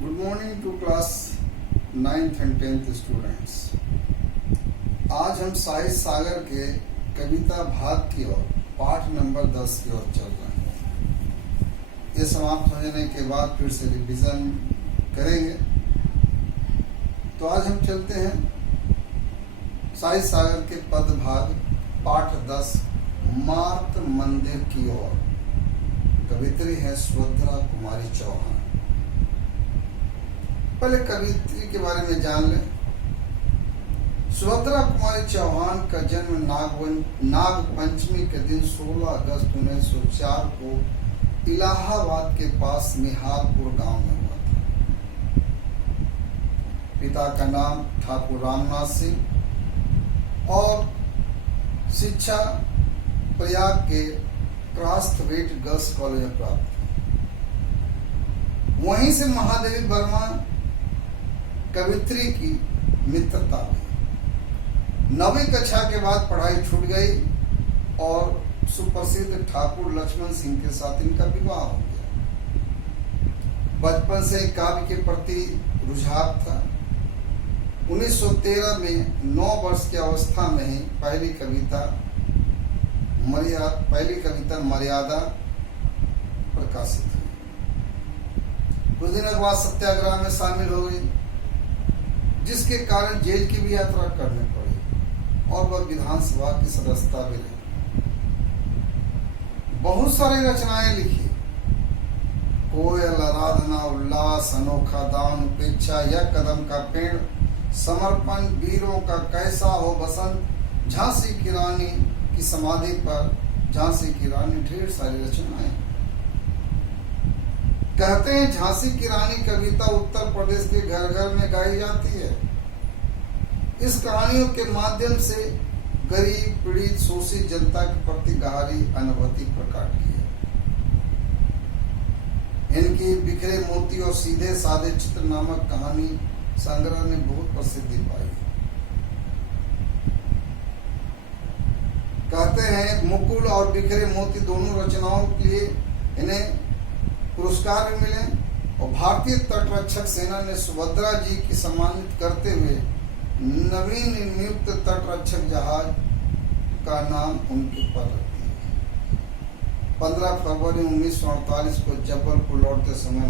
Good morning to class 9th and 10th students. आज हम साहित्य सागर के कविता भाग की ओर पाठ नंबर 10 की ओर चल रहे हैं। ये समाप्त हो जाने के बाद फिर से रिवीजन करेंगे। तो आज हम चलते हैं साहित्य सागर के पद भाग पाठ 10 मात मंदिर की ओर। कवित्री है सुभद्रा कुमारी चौहान। पहले कवित्री के बारे में जान लें। सुभद्रा कुमारी चौहान का जन्म नाग पंचमी के दिन 16 अगस्त 1904 को इलाहाबाद के पास निहालपुर गांव में हुआ था। पिता का नाम ठाकुर रामनाथ सिंह और शिक्षा प्रयाग के क्रास्थवेट गर्ल्स कॉलेज में प्राप्त की। वहीं से महादेवी वर्मा कवित्री की मित्रता हुई। 9वीं कक्षा के बाद पढ़ाई छूट गई और सुप्रसिद्ध ठाकुर लक्ष्मण सिंह के साथ इनका विवाह हो गया। बचपन से काव्य के प्रति रुझान था। 1913 में 9 वर्ष की अवस्था में ही पहली कविता मर्यादा प्रकाशित हुई। कुछ दिनों के बाद सत्याग्रह में शामिल हो गई, जिसके कारण जेल की भी यात्रा करनी पड़ी और वह विधानसभा की सदस्यता भी रही। बहुत सारी रचनाएं लिखी। कोयल आराधना, उल्लास, अनोखा दान, उपेक्षा, यह कदम का पेड़, समर्पण, वीरों का कैसा हो बसंत, झांसी की रानी की समाधि पर, झांसी की रानी, ढेर सारी रचनाएं। कहते हैं झांसी की रानी कविता उत्तर प्रदेश के घर घर में गाई जाती है। इस कहानियों के माध्यम से गरीब, पीड़ित, शोषित जनता के प्रति गहरी अनुभूति प्रकट की है। इनकी बिखरे मोती और सीधे साधे चित्र नामक कहानी संग्रह ने बहुत प्रसिद्धि पाई। कहते हैं मुकुल और बिखरे मोती दोनों रचनाओं के लिए इन्हें पुरस्कार भी मिले और भारतीय तटरक्षक सेना ने सुभद्रा जी की सम्मानित करते हुए नवीन नियुक्त तटरक्षक जहाज का नाम उनके पर रख दिया। 15 फरवरी 1948 को जबलपुर लौटते समय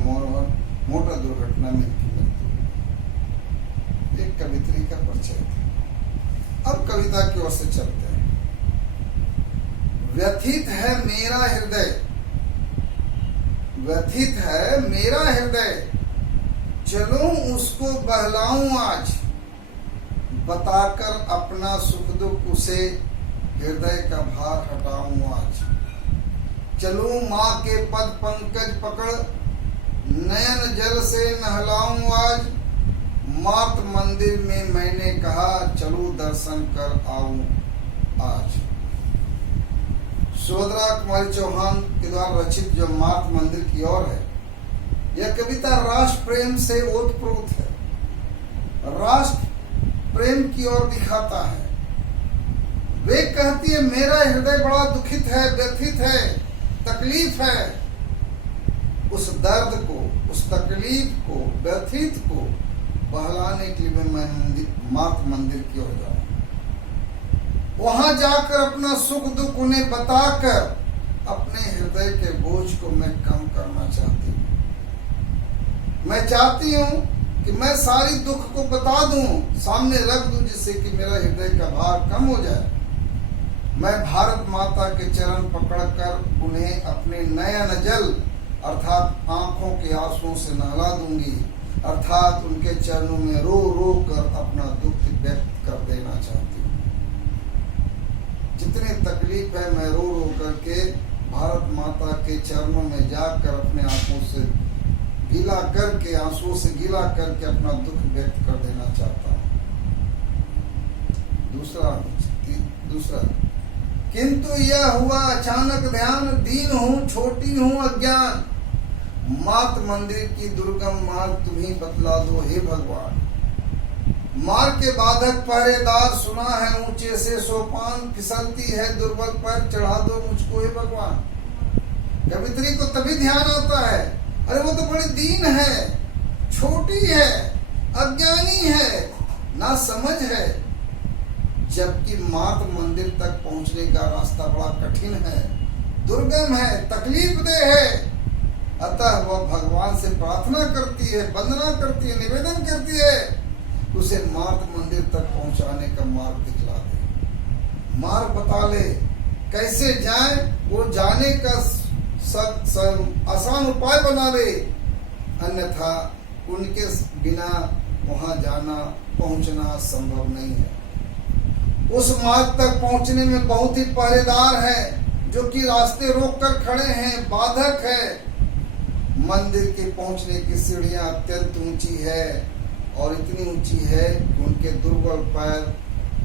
मोटर दुर्घटना में इनकी मृत्यु हुई। एक कवित्री का परिचय था। अब कविता की ओर से चलते हैं। व्यथित है मेरा हृदय, व्यथित है मेरा हृदय, चलूं उसको बहलाऊं आज, बताकर अपना सुख दुख उसे हृदय का भार हटाऊं आज। चलूं माँ के पद पंकज पकड़, नयन जल से नहलाऊं आज, मात मंदिर में मैंने कहा चलूं दर्शन कर आऊं आज। सुभद्रा कुमारी चौहान के द्वारा रचित जो मात मंदिर की ओर है, यह कविता राष्ट्र प्रेम से ओतप्रोत है। राष्ट्र प्रेम की ओर दिखाता है। वे कहती है मेरा हृदय बड़ा दुखित है, व्यथित है, तकलीफ है। उस दर्द को, उस तकलीफ को, व्यथित को बहलाने के लिए मैं मात मंदिर की ओर जाऊं। वहां जाकर अपना सुख दुख उन्हें बताकर अपने हृदय के बोझ को मैं कम करना चाहती हूँ। मैं चाहती हूँ कि मैं सारी दुख को बता दूं, सामने रख दूं, जिससे कि मेरा हृदय का भार कम हो जाए। मैं भारत माता के चरण पकड़कर उन्हें अपने नयन जल अर्थात आंखों के आंसुओं से नहला दूंगी, अर्थात उनके चरणों में रो रो कर अपना दुख व्यक्त कर देना चाहती हूँ। जितनी तकलीफ है मैं रो रो करके भारत माता के चरणों में जाकर अपने आंखों से गीला करके, आंसुओं से गीला करके अपना दुख व्यक्त कर देना चाहता हूँ। दूसरा किंतु यह हुआ अचानक ध्यान, दीन हूँ, छोटी हूँ, अज्ञान, मात मंदिर की दुर्गम मार्ग तुम्ही बतला दो हे भगवान। मार्ग के बाधक पहरेदार, सुना है ऊंचे से सोपान, फिसलती है दुर्बल पर, चढ़ा दो मुझको हे भगवान। कवित्री को तभी ध्यान आता है, अरे वो तो बड़ी दीन है, छोटी है, अज्ञानी है, ना समझ है, जबकि मातृ मंदिर तक पहुंचने का रास्ता बड़ा कठिन है, दुर्गम है, तकलीफ दे है। अतः वह भगवान से प्रार्थना करती है, वंदना करती है, निवेदन करती है, उसे मातृ मंदिर तक पहुंचाने का मार्ग दिखला दे, मार्ग बता ले, कैसे जाए वो जाने का आसान उपाय बना दे, अन्यथा उनके बिना वहां जाना पहुंचना संभव नहीं है। उस मार्ग तक पहुंचने में बहुत ही पहरेदार है, जो कि रास्ते रोक कर खड़े हैं, बाधक है। मंदिर के पहुंचने की सीढ़ियां अत्यंत ऊंची है और इतनी ऊंची है कि उनके दुर्बल पैर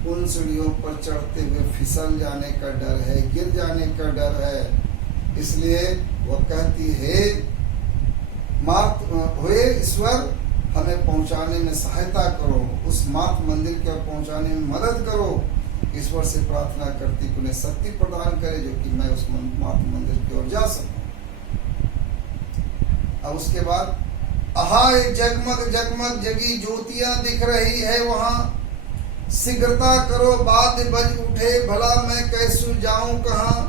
उन सीढ़ियों पर चढ़ते हुए फिसल जाने का डर है, गिर जाने का डर है। इसलिए वह कहती है, हे ईश्वर, हमें पहुंचाने में सहायता करो, उस मातृ मंदिर की ओर पहुंचाने में मदद करो। ईश्वर से प्रार्थना करती कि उन्हें शक्ति प्रदान करे, जो कि मैं उस मातृ मंदिर की ओर जा सकूं। अब उसके बाद, आहाय जगमग जगमग जगी ज्योतियां दिख रही है वहां, शीघ्रता करो वाद्य बज उठे, भला मैं कैसू जाऊं कहां,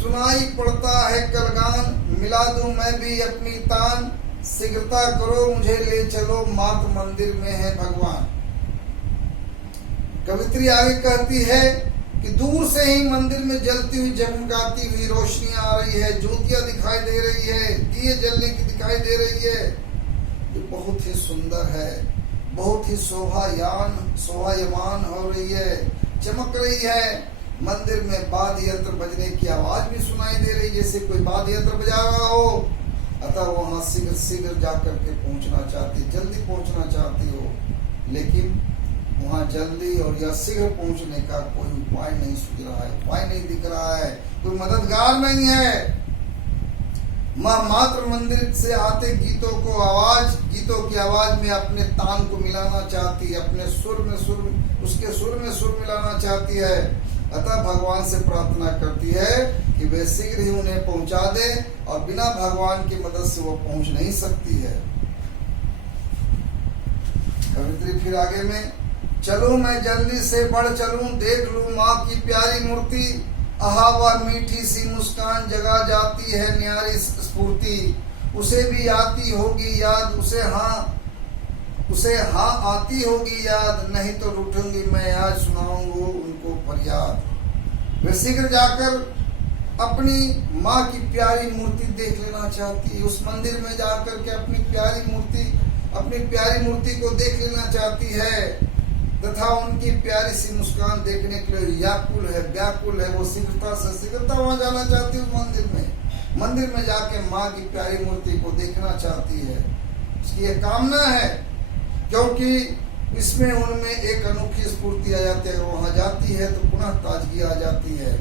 सुनाई पड़ता है कलगान, मिला दूं मैं भी अपनी तान, शीघ्रता करो मुझे ले चलो, मातृ मंदिर में है भगवान। कवित्री आगे कहती है कि दूर से ही मंदिर में जलती हुई जगमगाती हुई रोशनियां आ रही है, ज्योतियां दिखाई दे रही है, दिए जलने की दिखाई दे रही है। ये बहुत ही सुंदर है, बहुत ही शोभायमान हो रही है, चमक रही है। मंदिर में वाद्य यंत्र बजने की आवाज भी सुनाई दे रही, जैसे कोई वाद्य यंत्र बजा रहा हो। अतः वहां शीघ्र शीघ्र जाकर के पहुंचना चाहती, जल्दी पहुंचना चाहती हो, लेकिन वहां जल्दी और या शीघ्र पहुंचने का कोई उपाय नहीं सूझ रहा है, उपाय नहीं दिख रहा है, कोई मददगार नहीं है। माँ मातृ मंदिर से आते गीतों की आवाज में अपने तान को मिलाना चाहती है, अपने उसके सुर में सुर मिलाना चाहती है। अतः भगवान से प्रार्थना करती है कि वे शीघ्र ही उन्हें पहुंचा दे, और बिना भगवान की मदद से वो पहुंच नहीं सकती है। कवित्री फिर आगे में, चलूं मैं जल्दी से बढ़ चलूं, देख लूं माँ की प्यारी मूर्ति, आहा वह मीठी सी मुस्कान जगा जाती है न्यारी स्फूर्ति, उसे भी आती होगी याद, उसे हाँ आती होगी याद, नहीं तो रूठूंगी मैं आज, सुनाऊंगा उनको फरियाद। वे शीघ्र जाकर अपनी माँ की प्यारी मूर्ति देख लेना चाहती है, उस मंदिर में जाकर के अपनी प्यारी मूर्ति को देख लेना चाहती है, तथा उनकी प्यारी सी मुस्कान देखने के लिए व्याकुल है। वो शीघ्रता वहां जाना चाहती है, उस मंदिर में जाके माँ की प्यारी मूर्ति को देखना चाहती है। उसकी ये कामना है, क्योंकि इसमें उनमें एक अनोखी स्फूर्ति आ जाती है। अगर वहां जाती है तो पुनः ताजगी आ जाती है।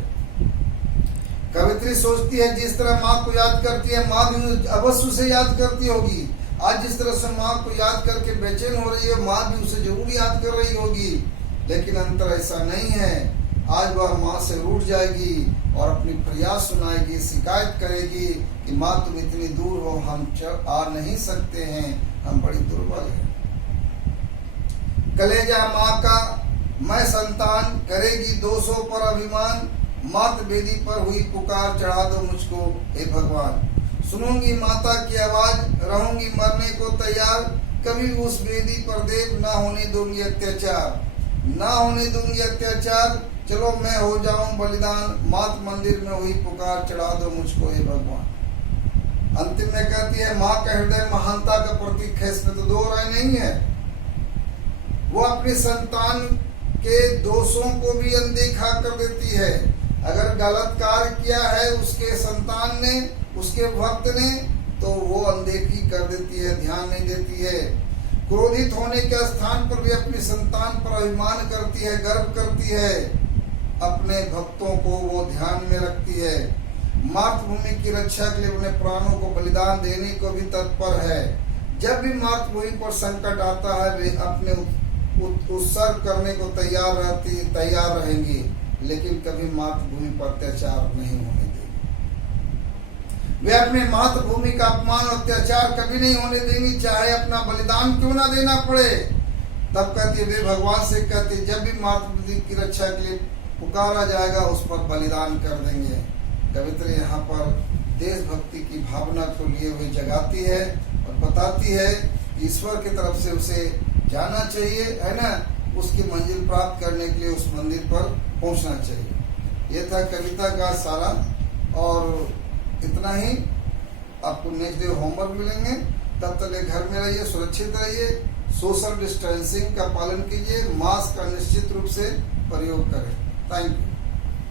कवित्री सोचती है, जिस तरह माँ को याद करती है, माँ भी अवश्य उसे याद करती होगी। आज जिस तरह से माँ को याद करके बेचैन हो रही है, माँ भी उसे जरूर याद कर रही होगी, लेकिन अंतर ऐसा नहीं है। आज वह माँ से रूठ जाएगी और अपनी फरियाद सुनाएगी, शिकायत करेगी कि माँ तुम इतनी दूर हो, हम आ नहीं सकते हैं, हम बड़ी दुर्बल हैं। कलेजा माँ का मैं संतान, करेगी दोषों पर अभिमान, मातृ वेदी पर हुई पुकार, चढ़ा दो मुझको हे भगवान। सुनूंगी माता की आवाज, रहूंगी मरने को तैयार, कभी उस वेदी पर देव ना होने दूंगी अत्याचार, चलो मैं हो जाऊं बलिदान, मातृ मंदिर में हुई पुकार, चढ़ा दो मुझको हे भगवान। अंतिम में कहती है, माँ का हृदय महानता का प्रतीक है, इसमें तो दो राय नहीं है। वो अपने संतान के दोषों को भी अनदेखा कर देती है। अगर गलत कार्य किया है उसके संतान ने, उसके भक्त ने, तो वो अनदेखी कर देती है, ध्यान नहीं देती है। क्रोधित होने के स्थान पर भी अपनी संतान पर अभिमान करती है, गर्व करती है, अपने भक्तों को वो ध्यान में रखती है। मातृभूमि की रक्षा के लिए उन्हें प्राणों को बलिदान देने को भी तत्पर है। जब भी मातृभूमि पर संकट आता है, वे अपने उत्सर्ग करने को तैयार रहेंगी, लेकिन कभी मातृभूमि पर अत्याचार नहीं होने देगी। वे अपने मातृभूमि का अपमान और अत्याचार कभी नहीं होने देंगी, चाहे अपना बलिदान क्यों ना देना पड़े। तब कहती है, वे भगवान से कहती, जब भी मातृभूमि की रक्षा के लिए पुकारा जाएगा उस पर बलिदान कर देंगे। कवित्री यहाँ पर देशभक्ति की भावना को लिए हुए जगाती है और बताती है कि ईश्वर की तरफ से उसे जाना चाहिए, है ना, उसकी मंजिल प्राप्त करने के लिए उस मंदिर पर पहुंचना चाहिए। यह था कविता का सारा, और इतना ही। आपको नेक्स्ट डे होमवर्क मिलेंगे, तब तक घर में रहिए, सुरक्षित रहिए, सोशल डिस्टेंसिंग का पालन कीजिए, मास्क का निश्चित रूप से प्रयोग करें। Thank you.